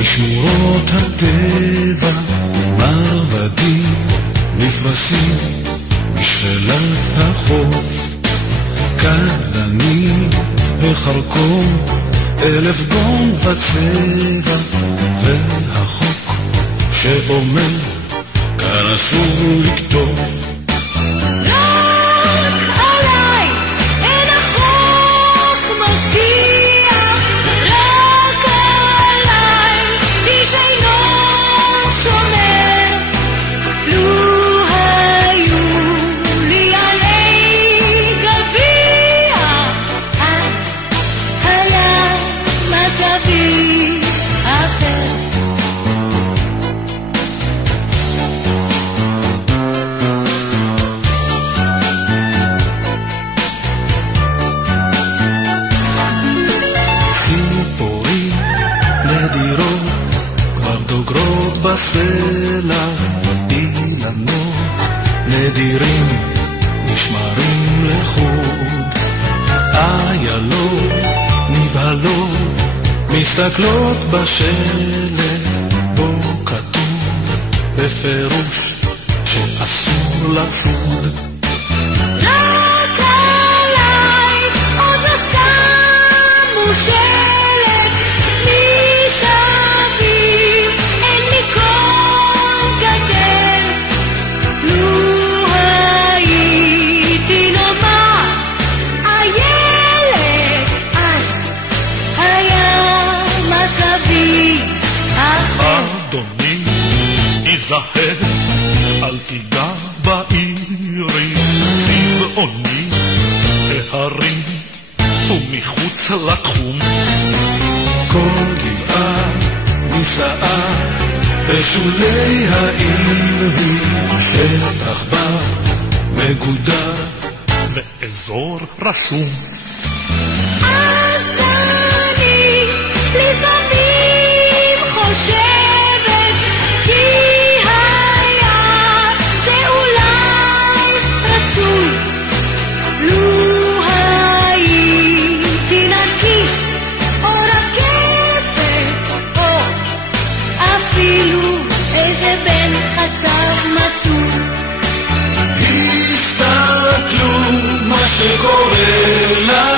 משמורות הטבע, מרבדים, מפרשים, משפלת החוף, כלנית וחרקום, אלף גון וצבע, והחוק שאומר, כאן אסור לכתוב. בסלע אילנות נדירים נשמרים לחוד, איילות נבהלות מסתכלות בשלג, בו כתוב בפירוש שאסור לצוד. רק עליי עוד לא שמו שלג, מסביב אין לי כל גדר. לו הייתי נאמר איילת, אז היה מצבי אחר. אדוני תיזהר, אל תיגע בעירים, צבעוני ההרים ומחוץ לתחום. כל גבעה נישאה בשולי העיר היא שטח בר מגודר ואזור רשום. אז אני לפעמים חושבת כי היה זה אולי רצוי, לו הייתי נרקיס או רכבת או אפילו איזה בן חצב מצוי. הסתכלו מה שקורה לה